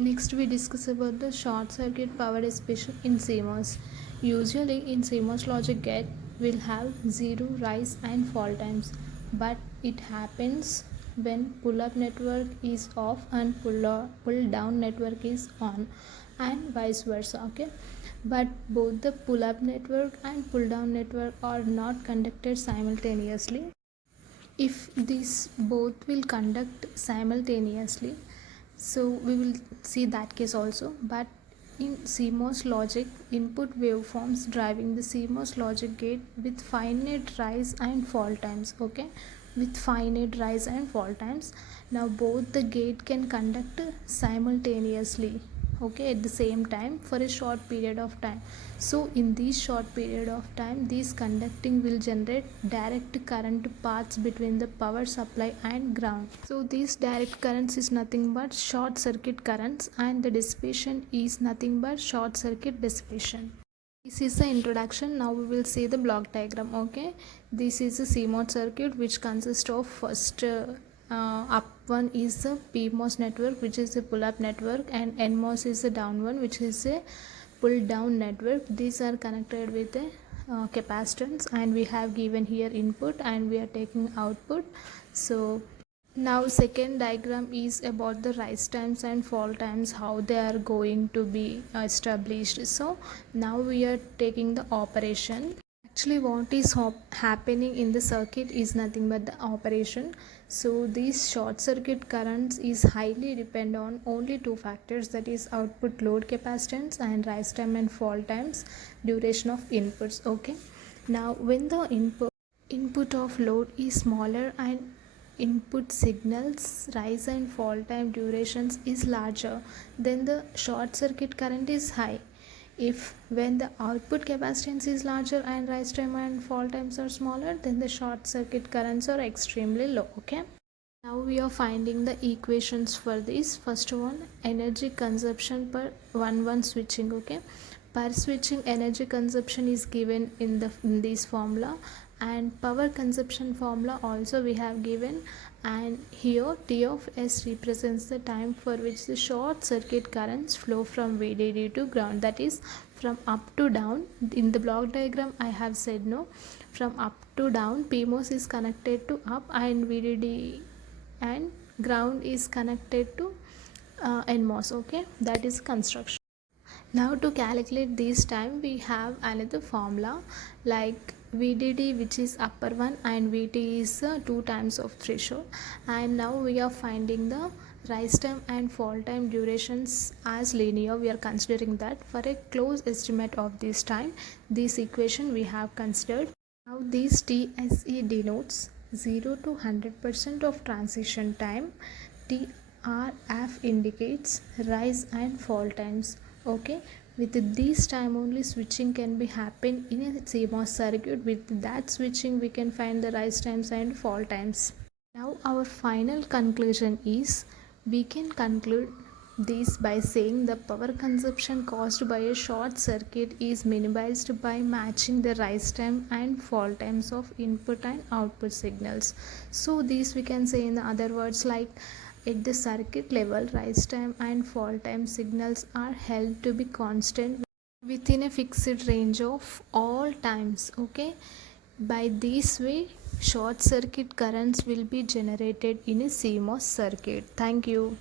Next we discuss about the short circuit power dissipation in CMOS. Usually in CMOS logic gate will have zero rise and fall times, but it happens when pull up network is off and pull down network is on, and vice versa. Okay, but both the pull up network and pull down network are not conducted simultaneously. If these both will conduct simultaneously, so we will see that case also. But in CMOS logic, input waveforms driving the CMOS logic gate with finite rise and fall times. Okay, with finite rise and fall times. Now both the gate can conduct simultaneously, okay, at the same time for a short period of time. So in this short period of time, these conducting will generate direct current paths between the power supply and ground. So these direct currents is nothing but short circuit currents, and the dissipation is nothing but short circuit dissipation. This is the introduction. Now we will see the block diagram. Okay, this is a CMOS circuit which consists of first up one is the PMOS network, which is a pull up network, and NMOS is the down one, which is a pull down network. These are connected with a capacitance, and we have given here input and we are taking output. So now second diagram is about the rise times and fall times, how they are going to be established. So now we are taking the operation. Actually what is happening in the circuit is nothing but the operation. So these short circuit currents is highly depend on only two factors, that is output load capacitance and rise time and fall times, duration of inputs. Okay, now when the input of load is smaller and input signals rise and fall time durations is larger, then the short circuit current is high. If when the output capacitance is larger and rise time and fall times are smaller, then the short circuit currents are extremely low. Okay, now we are finding the equations for this. First one, energy consumption per 1 switching. Okay, per switching energy consumption is given in this formula, and power consumption formula also we have given, and here T of S represents the time for which the short circuit currents flow from VDD to ground, that is from up to down. In the block diagram I have said no, from up to down PMOS is connected to up and VDD and ground is connected to NMOS. Okay, that is construction. Now to calculate this time we have another formula, like VDD, which is upper one, and VT is 2 times of threshold. And now we are finding the rise time and fall time durations as linear. We are considering that for a close estimate of this time, this equation we have considered. Now this TSE denotes 0 to 100% of transition time. TRF indicates rise and fall times. Okay, with this time only switching can be happen in a CMOS circuit. With that switching we can find the rise times and fall times. Now our final conclusion is, we can conclude this by saying the power consumption caused by a short circuit is minimized by matching the rise time and fall times of input and output signals. So this we can say in other words, like at the circuit level, rise time and fall time signals are held to be constant within a fixed range of all times. Okay, by this way short circuit currents will be generated in a CMOS circuit. Thank you.